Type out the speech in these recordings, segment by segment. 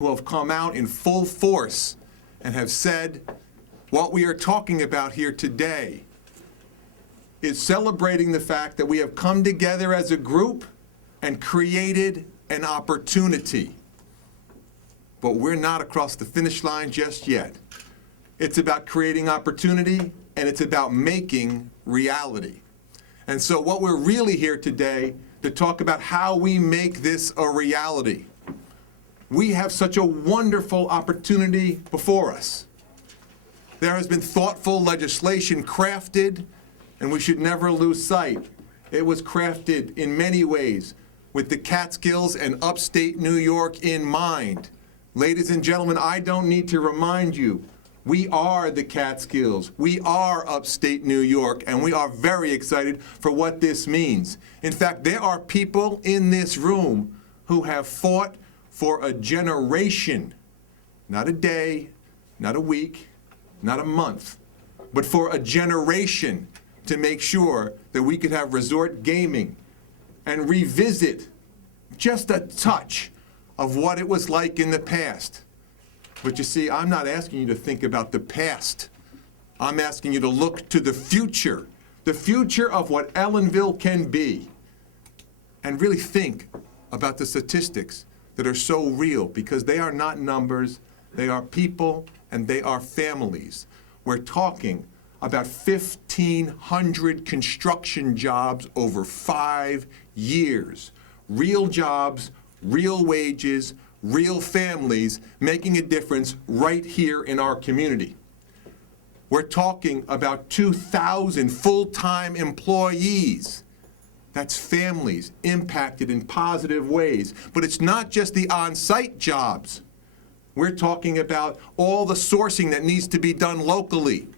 who have come out in full force and have said what we are talking about here today is celebrating the fact that we have come together as a group and created an opportunity. But we're not across the finish line just yet. It's about creating opportunity, and it's about making reality. And so what we're really here today to talk about how we make this a reality. We have such a wonderful opportunity before us. There has been thoughtful legislation crafted, and we should never lose sight. It was crafted in many ways with the Catskills and upstate New York in mind. Ladies and gentlemen, I don't need to remind you, we are the Catskills, we are upstate New York, and we are very excited for what this means. In fact, there are people in this room who have fought for a generation, not a day, not a week, not a month, but for a generation to make sure that we could have resort gaming and revisit just a touch of what it was like in the past. But you see, I'm not asking you to think about the past. I'm asking you to look to the future of what Ellenville can be, and really think about the statistics that are so real, because they are not numbers, they are people and they are families. We're talking about 1,500 construction jobs over 5 years. Real jobs, real wages, real families making a difference right here in our community. We're talking about 2,000 full-time employees. That's families impacted in positive ways. But it's not just the on-site jobs. We're talking about all the sourcing that needs to be done locally.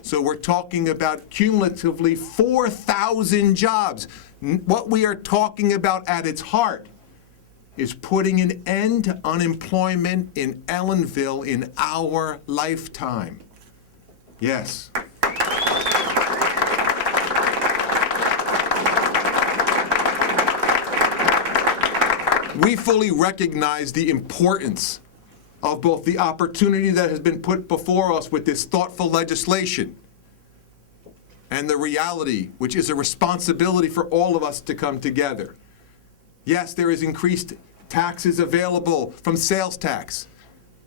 So we're talking about cumulatively 4,000 jobs. What we are talking about at its heart is putting an end to unemployment in Ellenville in our lifetime. Yes. We fully recognize the importance of both the opportunity that has been put before us with this thoughtful legislation and the reality, which is a responsibility for all of us to come together. Yes, there is increased taxes available from sales tax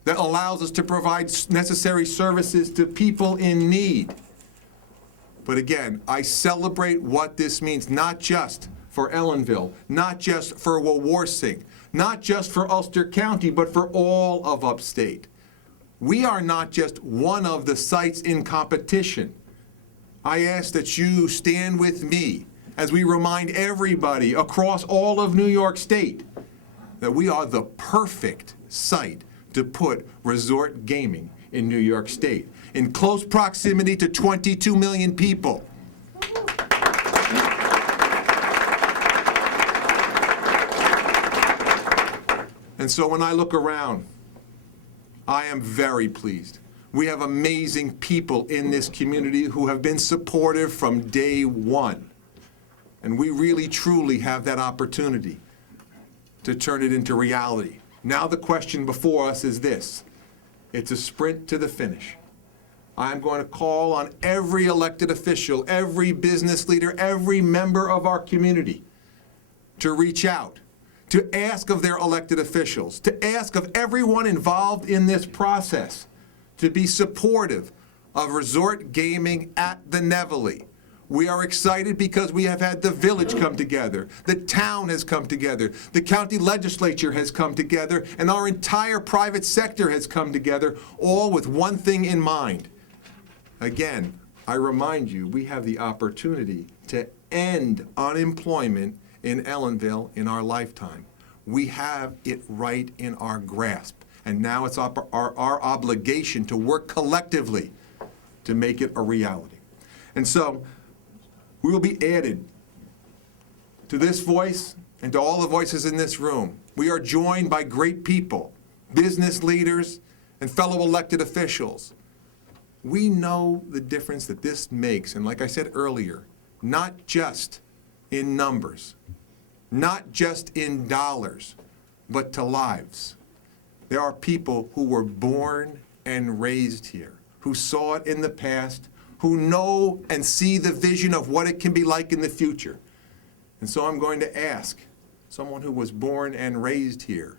that allows us to provide necessary services to people in need. But again, I celebrate what this means, not just for Ellenville, not just for Wawarsing, not just for Ulster County, but for all of upstate. We are not just one of the sites in competition. I ask that you stand with me as we remind everybody across all of New York State that we are the perfect site to put resort gaming in New York State, in close proximity to 22 million people. And so when I look around, I am very pleased. We have amazing people in this community who have been supportive from day one. And we really, truly have that opportunity to turn it into reality. Now the question before us is this. It's a sprint to the finish. I'm going to call on every elected official, every business leader, every member of our community to reach out, to ask of their elected officials, to ask of everyone involved in this process to be supportive of resort gaming at the Nevele. We are excited because we have had the village come together, the town has come together, the county legislature has come together, and our entire private sector has come together, all with one thing in mind. Again, I remind you, we have the opportunity to end unemployment in Ellenville in our lifetime. We have it right in our grasp, and now it's our obligation to work collectively to make it a reality. And so, we will be added to this voice and to all the voices in this room. We are joined by great people, business leaders, and fellow elected officials. We know the difference that this makes, and like I said earlier, not just in numbers, not just in dollars, but to lives. There are people who were born and raised here, who saw it in the past, who know and see the vision of what it can be like in the future. And so I'm going to ask someone who was born and raised here,